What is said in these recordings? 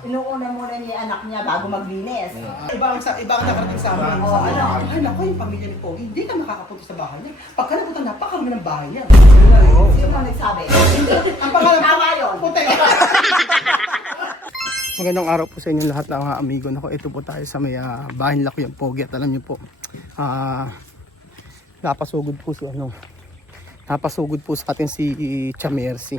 Inuuna muna niya yung anak niya bago maglinis. Iba ang nakarating sa amin. Oo, ano? Ay, naku, yung pamilya ni Pogi, hindi na makakapunta sa bahay niya. Pagka napunta, napakarami ng bahay niya. Sino ang nagsabi? Ang pangalan Tama yun. Puti. Magandang araw po sa inyo lahat ng mga amigo. Nako, ito po tayo sa may bahay nila Kuya Pogi. At alam niyo po, napasugod po sa atin si Chamercy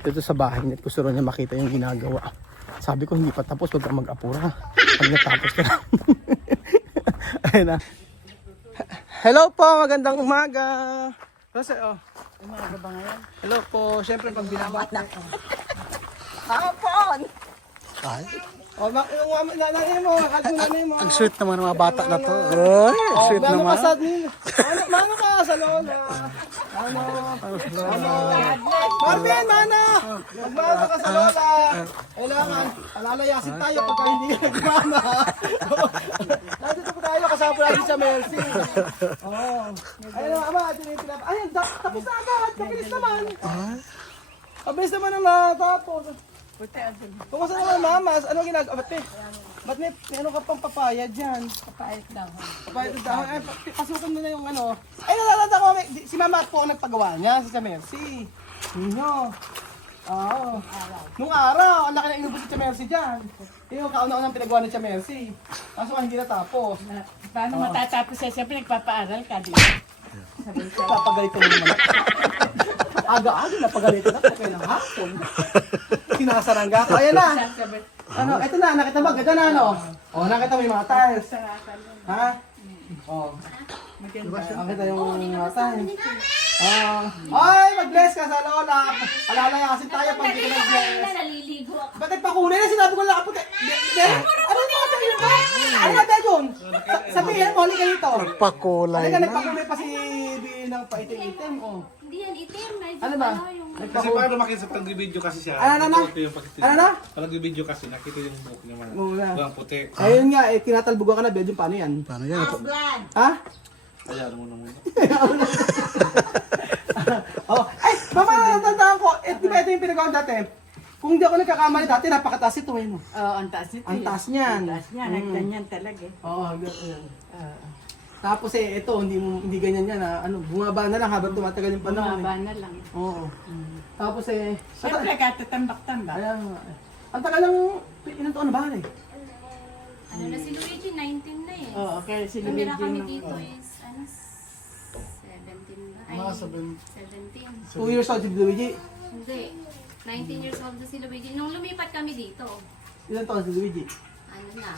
dito sa bahay niya. Gusto rin niya makita yung ginagawa. Sabi ko, hindi pa tapos, huwag kang mag-apura. Pag natapos ka na. Ayun na. Hello po, magandang umaga. Kasi, Umaga ba ngayon? hello po. Siyempre, pag binabat na. Hapon! Nanay mo, nanay mo. Ang sweet naman ng mga bata na to. Ay, ang sweet naman. Mano ka sa lola. Marvin, mana! Magmano ka sa lola. Kailangan, alalayasin tayo pagka hindi ka nagmama. Nandito po tayo, kasama po natin sa Mercy. Ayun, ama, ayun, tapos na agad. Kabilis naman. Kabilis naman ang natapos. Kumusta naman, mamas? Ano ginagawa? Ba't may ano ka pang papaya dyan? Kapait daw. Papaya daw. Ay, pasukan mo na yung ano. Ay, nalalanda ko. Si mama po ang nagpagawa niya, si Mercy. Ninyo. Oo. Nung araw, ang laki na inubos si Mercy dyan. Yung kauna-unang pinagawa ni Mercy. Kaso hindi natapos. Paano matatapos siya? Siyempre nagpapaaral ka dito. Papagalito mo naman. Aga-aga na pagalito na. Kailang hapon. Sinasarangga ko. Ayan na. Ano, eto na. Nakita mo. Ganda na, ano? O, nakita mo yung mga tiles. Ha? O. Nakita yung mga tiles. Ay, mag-bless ka sa lola. Alalaya kasi tayo pag hindi ka mag-bless. Naliligo ako. Bakit pa kulay na sinabi ko lang kaputi? Ano na ba yun ba? Ano na ba yun? Sabihin mo, halika dito. Pakulay Halika, na. nagpakulay pa si Binang paitim-itim. Oh. Hindi yan itim. Medyo Ano ba? yung... Kasi paano makita pag nag-video kasi siya? Ano na? Ito yung pakita. Ano na? Pag nag-video kasi, nakita yung buhok niya man. Muna. Walang puti. Ayun nga, tinatalbugan ka na, Bedyo, paano yan? Paano yan? Aslan! Ha? Hayaan mo na muna. Oh, ay, mama, natandaan ko, di ba ito yung pinagawa dati? Kung di ako nagkakamali dati, napakataas ito eh, no? Oo, ang taas ito. Ang taas niyan. Ang taas niyan. Ganyan talaga eh. Oo, ganyan. Tapos ito, hindi ganyan yan, ano, bumaba na lang habang tumatagal yung panahon. Bumaba na lang. Oo. Tapos Siyempre katatambak-tambak. ayan, ang tagal ng, ilang taon na ba eh? Ano na si Luigi, 19 na eh. Oo, kaya si Tumira Luigi kami nung- dito is, 17 na. Ay, 17. 2 years old si Luigi. Hindi. 19 years old na si Luigi. Nung lumipat kami dito, Ilang taon si Luigi? ano na.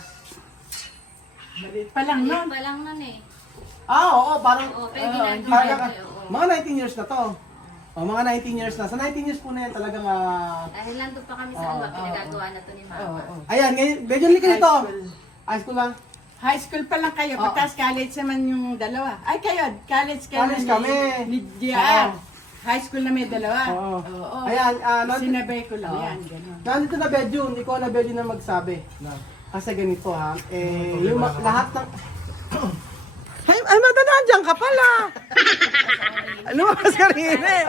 Maliit pa lang Ayun nun. pa lang nun eh. Oo, parang, Oo, pero ginagawa kaya ko eh. Oo. mga 19 years na to. Mga 19 years na. Sa 19 years po na yan talagang, Dahil nandun pa kami sa alwa, pinagagawa na to ni Mama. ayan, ngayon, medyo lika nito. High school lang. High school pa lang kayo. Oo. Pagkas college naman yung dalawa. Ay kayo, college kayo. College ni- kami. Ni JR. Oo. High school na may dalawa. Oo. Oo. Ayan, Sinabay ko lang Oo. yan. Ganun. nandito na Bedjun, ikaw na Bedjun na magsabi. Kasi ganito ha, yung lahat ng... Ay, madadaan dyan ka pala! Lumabas ka rin eh!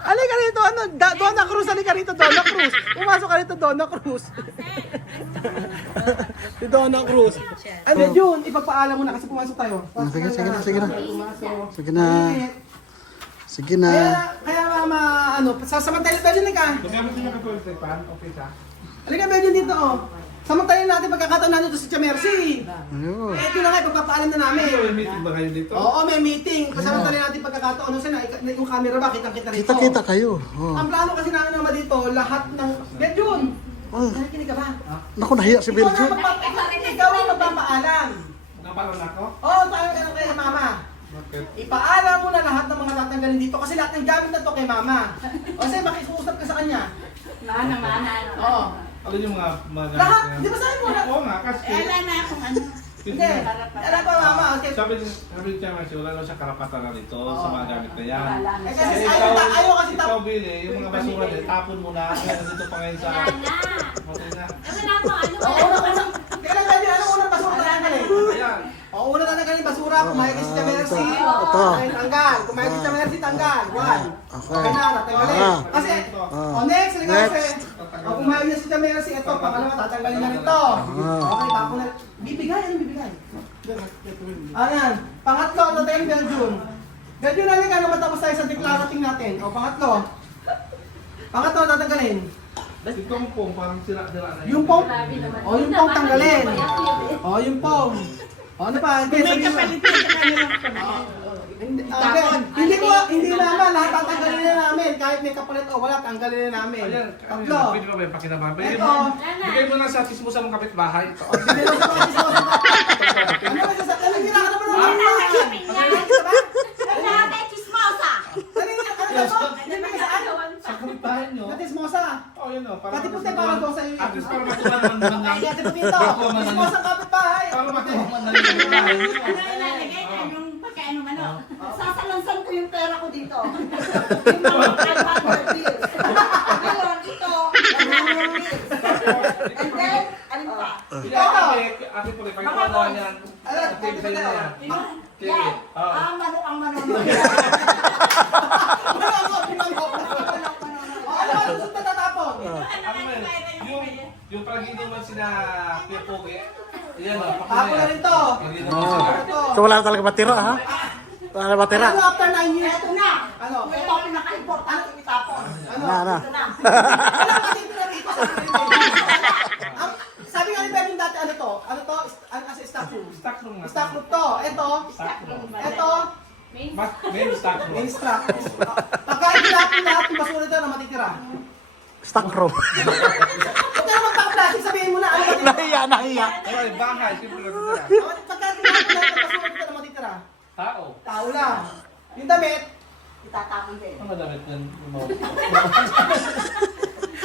Halika rito, ano, Donna Cruz, halika rito, Donna Cruz! Pumasok ka rito, Donna Cruz! Si Donna Cruz. Ay, Bedjun, ipagpaalam mo na kasi pumasok tayo. Sige na. Pumasok. Sige na. Sige na. Kaya mama, ano, sasamantala Bedjun ka. Magkano siya nakapulite pa? Okay siya? Halika Bedjun dito, oh. Samantayin natin pagkakataon natin ito si Chamercy. Ayun. Ito na nga, ipagpapaalam na namin. May meeting ba kayo dito? Oo, may meeting. Samantayin natin pagkakataon. Ano sana, yung camera ba, kitang-kita rito. Kita kayo. Oh. Ang plano kasi namin naman dito, lahat ng... Bedjun! Oh. Nakikinig ka ba? Naku, nahiya si Virgil. Ikaw ang magpapaalam. Napalon ako? Oo, tayo ka na kay mama. Bakit? Ipaalam mo na lahat ng mga tatanggalin dito kasi lahat ng gamit na to kay mama. O kasi makikusap ka sa kanya. Mana. Oo. Ano yung mga gamit Lahat, niya? di ba sabi mo na? Oo nga, kasi... Wala na akong ano. Hindi. Alam pa mama. Okay. Sabi niya nga siya, wala lang siya karapatan na rito sa mga gamit na yan. Wala na. Eh, kasi ayaw kasi ikaw Billy, yung mga basura din, tapon mo na. Kaya nandito pa ngayon sa... Wala na. Okay na. Eh, wala pang ano. Oo, unang kailan gabi, ano unang basura na galing? Ayan. Oo, una na galing basura, kumain kasi si Mercy. Ito. Tanggal, kumain kasi si Mercy, tanggal. One. Okay. Okay na, natanggalin. Ah. Kasi, Ah. next, halika Next. kasi. O, pumayag na si Tia Mercy. Ito, pangalawa, tatanggalin na ito. Okay, tapos na. Bibigay, ano bibigay? Ayan. Pangatlo, tatanggalin Belgium. Belgium na liga, matapos tayo sa declarating natin. O, pangatlo. Pangatlo, tatanggalin. Itong pong parang sira-sira na Yung pong. O, yung pong tanggalin. O, yung pong. O, ano pa? Hindi, May sabihin mo. kapalitin sa kanilang pamilya. Hindi naman, lahat tatanggalin na namin. Kahit may kapalit o wala, tanggalin na namin. Ayan, Tatlo. pwede ba ba yung pakinabangan? Pwede Ito. mo, bigay mo na sa chismosa mong kapitbahay. Bigay lang sa mga chismosa. Ano ba sa ano gina ka naman ng mga Sa kapitbahay nyo. Sa chismosa. Oh, yun o. Pati puti para doon sa iyo. At least para matuwa naman naman Ay, lang. ate po dito. Chismosa kapitbahay. Para matuwa naman lang yung kapitbahay nyo. Ano ilalagay? Yung pagkaano ano? Sasalansan ko yung pera ko dito. Yung mga 500 bills. Ngayon, ito, 100 bills. And then, alin pa? Ate po, pagkakuha na yan. Ate, sa'yo na yan. Sige. Yan. Oo. Ang manonood. Ano ba susunod na tatapon? Ano ba yun? Yung pag-hindi mo sina Kuya Pogi, yan o. Tapon na rin to. Hindi na sila. Ito. So wala na talaga matira ha? Wala na matira. Ano after 9 years? Ito na. Ano? Ito ang pinaka-importante itapon. Ano? Na. Ito na. Ano kasi pinarito sa sabi nga ni Benny dati, ano to? Ano to? As stock room. Stock room nga. Stock room to. Ito. Stock room. Ito. Main stock room. Main stock. Pagkain natin lahat yung basura dyan na matitira. Stock room. Huwag ka naman pang-plastic, sabihin mo na ano matitira. Nahiya. Ay, bahay, siyempre na sila. Pagkain natin lahat yung basura dyan na matitira. Tao. Tao lang. Yung damit, Itatapon din. Ang madamit yan.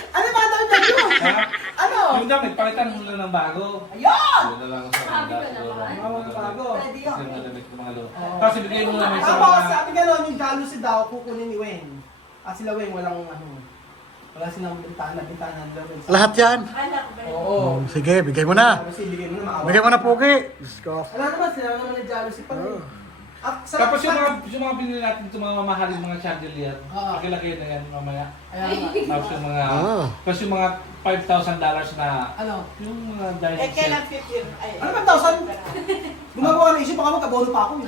ano ba ang damit yun? Ha? Ano? Yung damit, palitan mo lang ng bago. Ayun! Yun na lang sa Sabi ko siguro. naman. Mga bago. Pwede yun. Kasi yung madamit ng mga loob. Tapos ibigay mo naman sa Tapos, mga... sabi gano'n, yung jealousy daw, kukunin ni Wayne. At sila Wayne, walang ano, wala silang bintana nila Wayne. Lahat yan. Oo. Sige, bigay mo na. Kasi bigay mo na maawa. Bigay mo na Pogi. Diyos ko. Wala naman, sila naman yung jealousy pa rin. Tapos yung mga binili natin itong mga mamahaling mga chandelier, Oo. laki-laki na yan mamaya. Ayan nga. Tapos yung mga, Ah. tapos yung mga $5,000 na, Ano? yung mga dining Eh, set. kailan 50? Ay, Ano ba 1,000? Gumagawa ng issue, baka magkabono pa ako eh.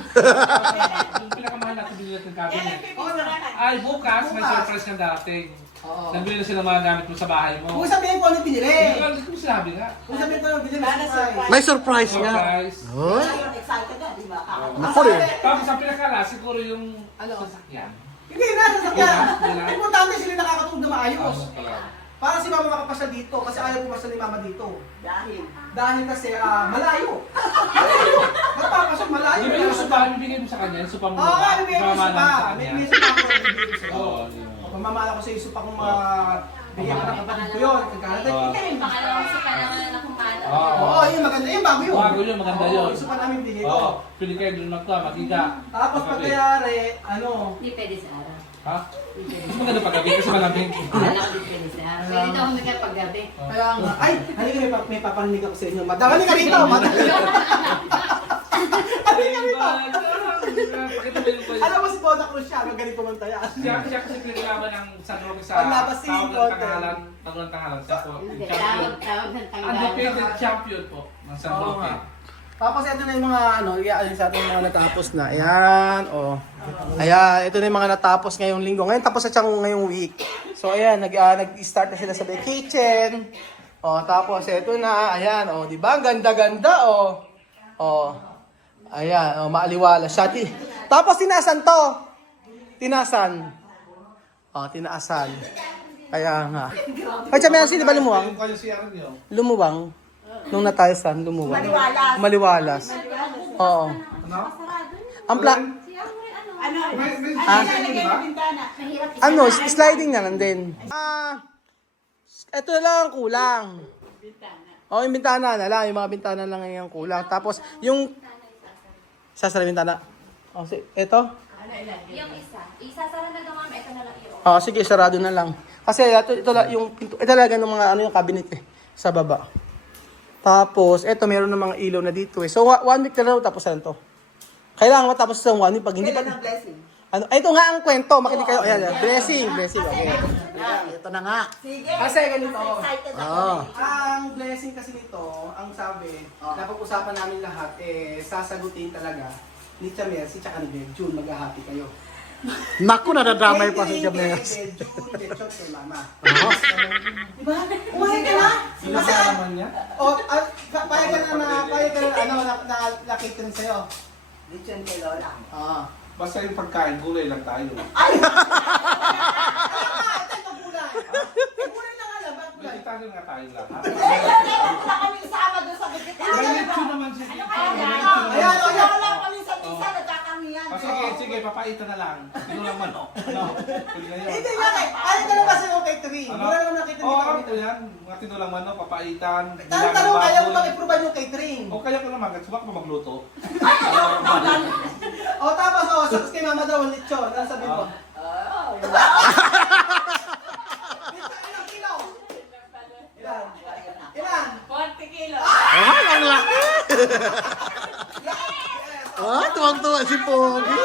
Yung pinakamahal natin binili natin kailan cabinet. 50 sarahan? Ay, bukas, may Bukas. surprise kang darating. Oo. Nabili na sila mga gamit mo sa bahay mo. Kung sabihin ko ano pinili. Hindi ko sinabi nga. Kung sabihin ko ano pinili, Para surprise. May surprise nga. Surprise. Oh. Ngayon, excited na, di ba? Naku rin. Tapos ang pinakala, siguro yung Ano? sasakyan. Hindi na, sasakyan. Hindi na. Importante sila nakakatulog na maayos. Ano pala? Para si mama makapasya dito, kasi ayaw pumasya ni mama dito. Dahil, Dahil kasi malayo. Malayo. Magpapasya malayo. Di ba yung supa, bibigay mo sa kanya? Yung supa mo. Oo nga, bibigyan ko yung Pamamahalan supa. sa kanya. May supa ko na bibigyan ko sa'yo. Oo, yun. Pamamala ko sa yung supa kung bigyan ka ng kapatid ko yun. Kagkarating. Oo. Yung pangalawang suka naman na kumala. Oo, yun maganda yun, bago yun. Bago yun, maganda yun. Oo, yung supa namin binili Oo, ko. pili kayo doon magka, magiga. Tapos Paggabi. pagkayari, ano, Hindi pwede sa araw. Ha? Mas maganda paggabi kasi malamig. Wala ko din pwede sa araw. Pwede daw ako nagkapaggabi. kaya nga, ay, halika may paparinig ako sa inyo. Madali ka rito, madali. Halika rito. Pakita mo yung Alam mo si Bona Cruz siya, ang ganito man tayo. siya kasi pinaglaban ng San Roque sa Panlaban si tawag ng Gordon. tangalan. Tawag ng tangalan. Siya po. Hindi, Champion. tawag ng tanggal. Undefeated champion po ng San Oo Roque. nga. Tapos ito na yung mga ano, iaalin sa atin yung mga natapos na. Ayan, oh. Ayan, ito na yung mga natapos ngayong linggo. Ngayon tapos na siyang ngayong week. So ayan, nag-start na sila sa kitchen. Oh, tapos ito na, ayan, oh, di ba? Ang ganda-ganda, oh. Oh. Ayan, oh, maaliwala siya. Tapos tinasan to. Tinasan. Oh, tinaasan. Kaya nga. Ay, Chamiansi, di ba lumuwang? Yung kayo siya rin yun. Lumuwang. Nung natayasan, lumuwang. Maliwalas. Maliwalas. Oo. Ano? Ang pla... Ano? May Ah. Ilalagay yung bintana. Mahirap Ano, sliding na lang din. Ito na lang ang kulang. Oh, yung bintana na lang. Yung mga bintana lang yung kulang. Tapos, yung... Sasara bintana. Oh, ito? yung isa. Isasara na daw ma'am, ito na lang yung... Oh, sige, sarado na lang. Kasi ito lang yung pinto. Ito talaga ng mga ano yung cabinet eh. Sa baba. Tapos, ito meron ng mga ilaw na dito eh. So, 1 week na lang tapos na to. Kailangan matapos sa 1 week. Pag hindi pa... kailan ang blessing? Ano, ito nga ang kwento, makinig kayo. Ayan, ayan. Blessing. Okay. Ito na nga. Sige. Kasi ganito. Excited ako. Oo. Ang blessing kasi nito, ang sabi, napag-usapan namin lahat, sasagutin talaga ni Chamercy tsaka ni Beljun, mag-happy kayo. Naku, nadadamay pa si Jamel. Beljun, Beljun kay Mama. Oo. Diba? Umuwi ka na? Sino Kasi, sa naman niya? payag ka na na-catering sa'yo. Lechon kay Lola. Basta yung pagkain, gulay lang tayo. Ay! Gulay na nga lang, bakit gulay? Vegetarian nga tayo lahat. Wala kami isama doon sa vegetarian. May lechon naman si Tito. Ayan, Wala kami sa tisa, nagkakamihan. Sige, papaito na lang. Sino lang manok? No? Pwede na yun. Hindi nga kay, ayaw ka na ba sa'yo catering? Wala naman na catering Oo, kami. ito yan. Mga tinulang manok, papaitan. Tanong, ayaw mo bang i-provide yung catering? O kaya ko naman, subak mo magluto. O tapos, sakas kay Mama daw, lechon. Ano sabi mo? Ilang kilo? Ilan? 40 kilo. Ay, ang laki! Ah, tuwang-tuwa si Pogi.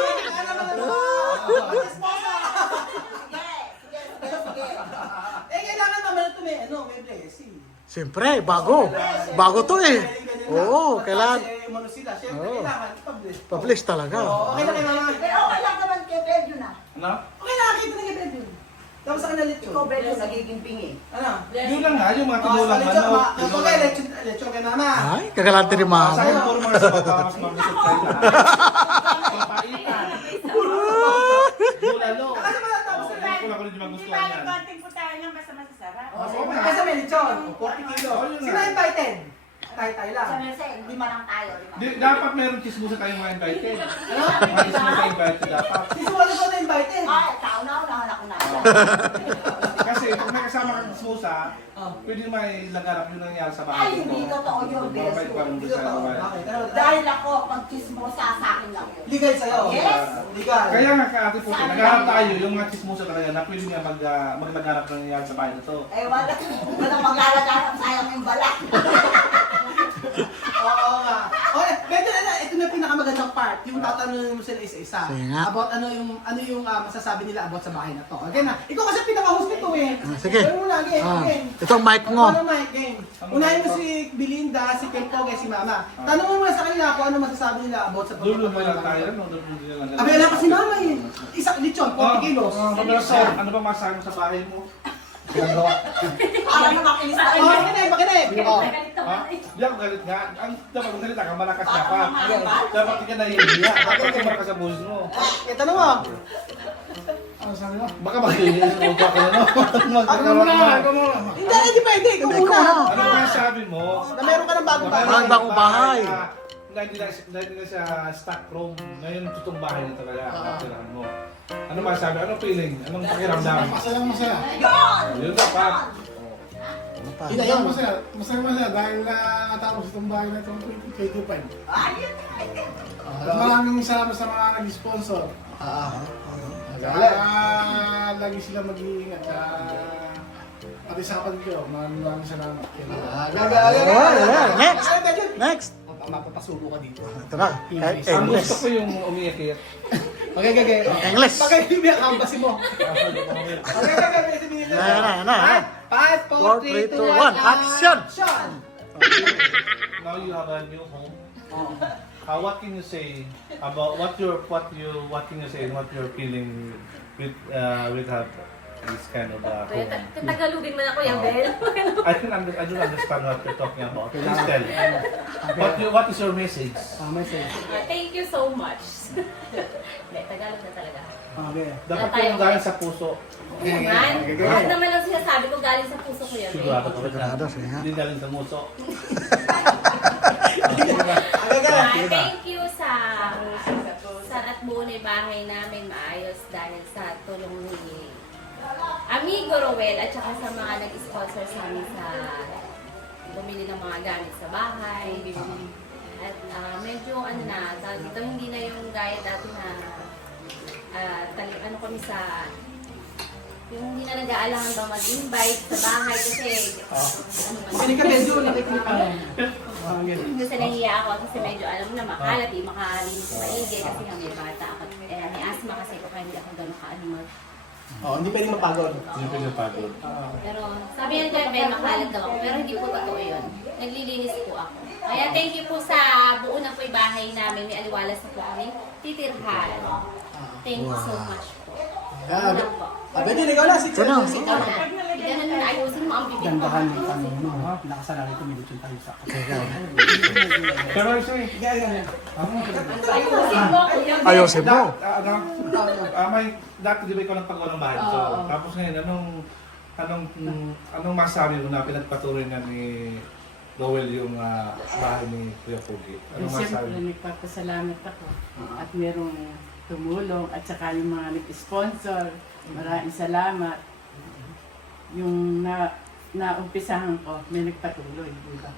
Kailangan naman ito may blessing. Siyempre, bago. Bago to eh. Oo, kailangan. Kasi umano sila, syempre Oo. kailangan ipa-bless. Publish talaga. Okay na kay Mama. Pero okay lang naman kay Pedro na. Ano? Okay na, kita na kay Pedro. Tapos sa kanila lechon. Ikaw, Pedro, nagiging pingi. Ano? Yun lang nga, yung mga Sa tinulang lechon, manok. okay, lechon kay Mama. Ay, kagalante ni Mama. Sayang puro mga sabata, mas mabisip tayo lahat. Papaitan. Bulalo. Kasi wala tapos na Hindi ko lang kung hindi magustuhan yan. Konting putahe niya basta masasarap. Kasi may lechon, 40 kilo. Sino invited? Tayo lang. Sa Merce, lima lang tayo. Dapat meron chismosa tayong mga invited. Ano? Mga chismosa invited dapat. Si Suwalo ko na invited. Ay, tao na, unahan ako na. Kasi pag may kasama kang chismosa, pwede may lagarap yung nangyari sa bahay Ay, hindi totoo yun, Mabait Beso. pa rin doon sa bahay. Bakit? Ano? Dahil ako, pag chismosa sa akin lang yun. Legal sa'yo. Yes. Legal. Kaya nga ka-ate po, naghahanap tayo yung mga chismosa talaga na pwede nga maglagarap ng nangyari sa bahay na to. Eh, wala maglalagaran, sayang yung balat. Oo nga. Okay, medyo ito na yung pinakamagandang part, yung tatanungin mo sila isa-isa. Sige nga. About ano yung masasabi nila about sa bahay na to. Okay na. Ikaw kasi pinaka-host nito eh. Sige. Gawin mo na, game. Itong mic mo. Ano mic game? Unahin mo si Belinda, si Kelpog, si Mama. Tanungin mo na sa kanila kung ano masasabi nila about sa Dulo pagkakaroon na lang ng tayo, bahay. no? Dulo na lang. Abi, wala pa si Mama eh. Isang lechon, 40 kilos. Ano ba masasabi mo sa bahay mo? Ginagawa. Para makakinis na Oh, makinig. Oh. Ha? Di ako galit nga. Ang dapat kung salita ka, malakas ka pa. Dapat di ka naiiyak. Dapat ka malakas sa buhos mo. Tanong mo. Ano sabi mo? Baka makinis mo. Baka ano? Magkakaroon mo. Hindi pwede. Ikaw muna. Ano ba yung sabi mo? Na meron ka ng bagong bahay. Parang bagong bahay. Hindi na siya stock room. Ngayon, totoong bahay na talaga. Kapirahan mo. Ano ba sabi? Anong feeling? Anong pakiramdam? Masaya. Yun dapat. Masaya masaya dahil natapos itong bahay na itong 2025. Ayun. At maraming salamat sa mga nag-sponsor. Lagi sila mag-iingat. Pati sa kapatid ko, maraming salamat. Next. Next. Mapapasubo ka dito. Ito na. Ang English. gusto ko yung umiikit. Okay. English. Bakit hindi ang ambasi mo? Okay. Yan na. 5, 4, 3, 2, 1. Action! Now you have a new home. What can you say about what can you say and what you're feeling with have this kind of home? Tagalogin man ako yung Bel. I don't understand what you're talking about. Please tell. What is your message? Thank you so much. Hindi, Tagalog na talaga. Okay. Dapat po yung galing sa puso. Naman, lahat naman ang sinasabi ko galing sa puso ko yan. Sigurado ko. Sigurado, sige nga. Hindi galing sa muso. Thank you sa at buo na yung bahay namin maayos dahil sa tulong ni Amigo Roel at saka sa mga nag-sponsor sa amin sa bumili ng mga gamit sa bahay. At medyo dito hindi na yung gaya dati na ano kami sa Yung hindi na nag-aalangan ba mag-invite sa bahay kasi ano man. Pwede ka medyo, nakikita ka. Kasi nahiya ako kasi medyo alam mo na makalat, makalinis maigi kasi nga may bata ako. May asthma kasi ko kaya hindi ako gano'n ka-animal. Hindi pwede mapagod. Hindi pwede pagod. Pero sabi niya dyan, may makalat daw ako. Pero hindi po totoo yun. Naglilinis po ako. Kaya thank you po sa buo na po yung bahay namin. May aliwalas na po kami titirhan. Thank you so much po. Ano po. Pwede, ikaw na, sit down. Ganun na ayusin mo ang bibig mo. Gandahan yung tanong mo, ha? Nakasalari ko, medyo tayo sa Pero actually, Ayusin mo, kuya. Ayusin mo. may dati di ba ikaw nagpagawa ng bahay dito? Tapos ngayon, anong masabi mo na pinagpatuloy na ni Rowell yung bahay ni Kuya Pogi? Anong Siyempre, masabi? nagpapasalamat ako. At merong tumulong at saka yung mga nag-sponsor. Maraming salamat. Yung naumpisahan ko, may nagpatuloy, di ba?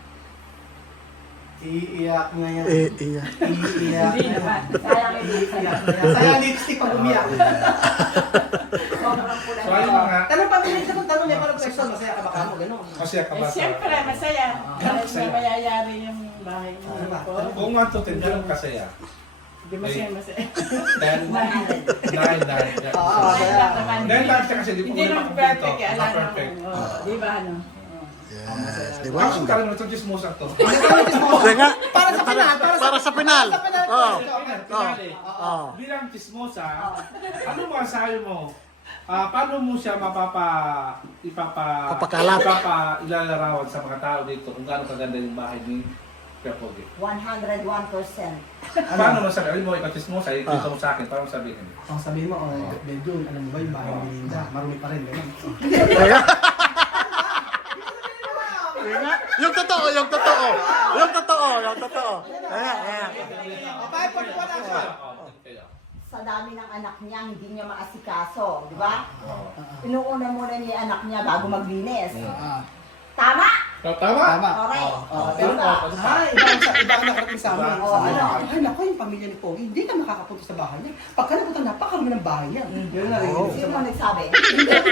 Iiyak na yan. Iya. Iiyak. Hindi naman. Saya lipstick pag umiyak. So ayun nga, Tanong pa, may tanong niya parang question, masaya ka ba ka mo? Gano'n. masaya ka ba sa... Siyempre, masaya. Dahil Masaya. na mayayari yung bahay niyo po. Kung 1 to 10, ganun kasaya. Hindi masaya. 10, 9, 9. Dahil lahat siya kasi, Hindi naman perfect, Not alam perfect. mo. Di ba ano? Yes, di ba? Actually, karamihan ito, chismosa to. Kaya nga, Para sa pinal. para sa pinal. Oo. Pinali. Bilang chismosa, ano masasabi mo? Paano mo siya Papakalat. ilalarawan sa mga tao dito kung gaano kaganda yung bahay ni Kuya Pogi? 101%. Paano mo sabi? Alam mo, ikaw chismosa, ito mo sa akin, paano sabihin? Ang sabihin mo, Benjun, alam mo ba yung bahay ni Linda? Marumi pa rin, gano'n. Kaya nga, yung totoo. Kaya. Sa dami ng anak niya, hindi niya maasikaso, di ba? Inuuna muna niya yung anak niya bago maglinis. Tama? Tama? Correct. Pero Diba? iba ang nakarating sa amin. Ano? Ay, naku, yung pamilya ni Pogi, hindi na makakapunta sa bahay niya. Pagka napunta, napakarami ng bahay niya. Yun na rin. Sino ang nagsabi?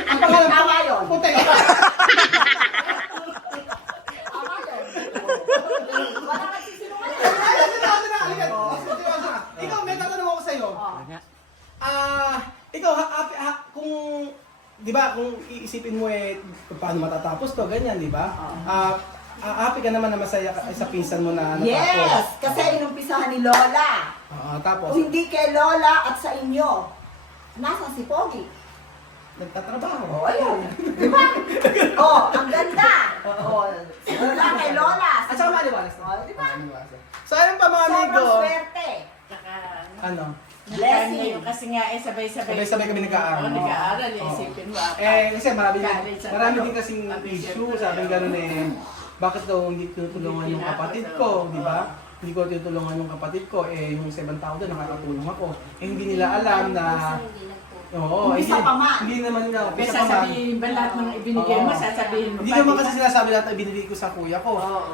Ang pangalan Tama yun. Putek. Tama yun. Wala nagsisinungaling. Ikaw, may tatanong ako sa'yo. Ikaw, kung, di ba, kung iisipin mo paano matatapos to, ganyan, di ba? Happy ka naman na masaya ka sa pinsan mo na natapos. Yes! Kasi inumpisahan ni Lola. Tapos, Kung hindi kay Lola at sa inyo, nasaan si Pogi? nagtatrabaho. Ayun. Di ba? Ang ganda. Lola kay Lola. At saka maliwalas na. Di ba? So, ayun pa mga amigo. Sobrang swerte. Saka, Ano? Blessing. kasi nga sabay-sabay. Sabay-sabay kami nag-aaral. Oo, nag-aaral. Isipin mo. Kasi marami College, din kasing issue, sabi gano'n bakit daw hindi tinutulungan yung kapatid ko, di ba? Hindi ko tinutulungan yung kapatid ko, yung sa ibang tao doon nakakatulong ako. Hindi nila alam na, Umpisa pa man. hindi naman nila, Kaya umpisa pa man. sasabihin ba lahat ng ibinigay mo, sasabihin mo Hindi pa, naman di kasi ba? sinasabi lahat na binigay ko sa kuya ko.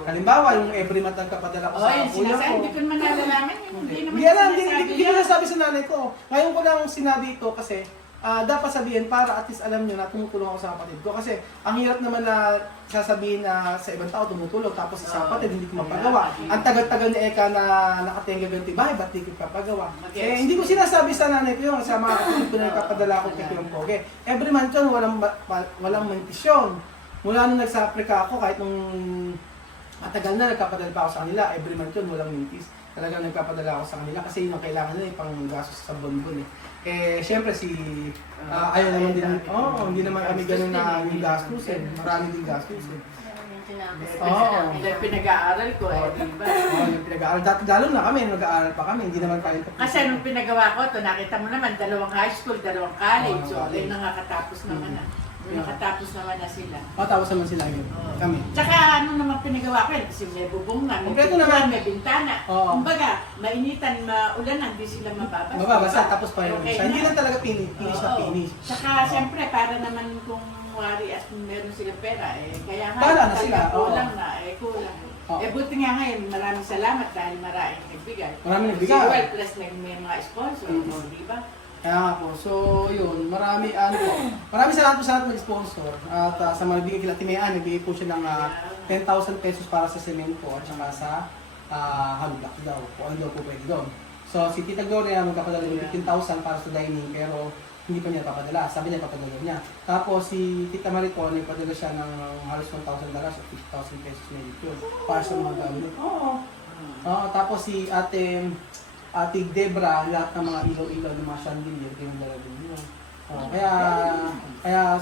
Halimbawa, yung every month nagpapadala ko Oo, sa yung kuya sinasabi, ko. hindi ko naman nalalaman yun. Hindi naman Hindi alam, sinasabi hindi ko yun. nasabi sa nanay ko. Ngayon ko lang sinabi ito kasi dapat sabihin para at least alam nyo na tumutulong ako sa kapatid ko. Kasi ang hirap naman na sasabihin na sa ibang tao tumutulong tapos sa kapatid hindi ko mapagawa. Ang tagal-tagal ni Eka na nakatenga ganti bahay, ba't di ko papagawa? Hindi ko sinasabi sa nanay ko yun, sa mga kapatid ko na nagpapadala ko kay Kuya Pogi. Every month yun, walang mentisyon. Mula nung nagsa-Africa ako, kahit nung matagal na nagpapadala pa ako sa kanila, every month yun, walang mentis. Talagang nagpapadala ako sa kanila kasi yun ang kailangan nila pang gastos sa bonbon syempre ayaw naman din, hindi naman kami ganun na yung gastos marami din gastos Dahil pinag-aaral ko di ba? Yung pinag-aaral, lalo na kami, nag-aaral pa kami, hindi naman tayo Kasi nung pinagawa ko to, nakita mo naman, 2 high school, 2 college. So, ay nakakatapos naman na. Nakatapos naman na sila. tapos naman sila yun, kami. Tsaka ano naman pinagawa ko yun, kasi may bubong na, may Kompleto pintuan, naman. may bintana. Oo. Kumbaga, mainitan, maulanan, hindi sila mababasa. Mababasa, tapos pa yun. Okay Hindi na. lang talaga finish na Oo. finish. Tsaka siyempre, para naman kung wari at meron silang pera, kaya nga, Bahala na sila, oo. kulang na, kulang. Oo. Buti nga ngayon, maraming salamat dahil maraming nagbigay. Maraming nagbigay. Si Well, plus may mga sponsor, di ba? Kaya nga po, so yun, marami salamat po sa lahat mag-sponsor. At sa mga nabigay kila Timean, nagbigay po siya ng 10,000 pesos para sa semento at saka sa hollow block daw. Kung ano daw po pwede doon. So si Tita Gloria magpapadala ng 15,000 para sa dining pero hindi pa niya papadala. Sabi niya papadala niya. Tapos si Tita Maricon, nagpadala siya ng halos $1,000 at 50,000 pesos na yun para sa mga gamit. Oo, tapos si Ate Debra, lahat ng mga ilaw-ilaw ng mga chandelier, pinadala din yun. Kaya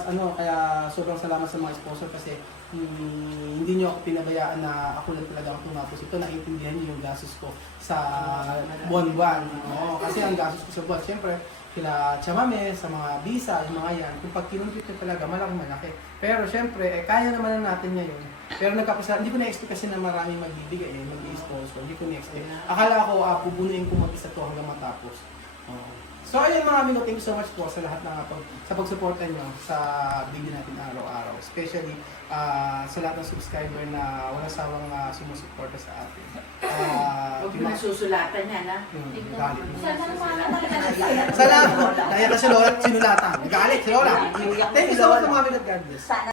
sobrang salamat sa mga sponsor kasi hindi niyo ako pinabayaan na ako lang talaga ang tumapos ito. Naiintindihan niyo yung gastos ko sa buwan-buwan. Kasi ang gastos ko sa buwan, siyempre, kila Chamame, sa mga visa, yung mga yan, kung pag kinumpit nyo talaga, malaki. Pero siyempre, kaya naman na natin ngayon. Pero hindi ko na-expect kasi na marami magbibigay, mag-i-sponsor. Hindi ko na-expect. Akala ko, pupunuin ko mag-isa to hanggang matapos. So ayun mga amigo, thank you so much po sa lahat sa pagsuporta nyo sa video natin araw-araw. Especially sa lahat ng subscriber na walang sawang sumusuporta sa atin. Huwag mo nasusulatan yan, ha? Galit. Sana Sa lahat po, dahil kasi Lola, sinulatan. Galit si Lola. Thank you so much mga amigo, God bless.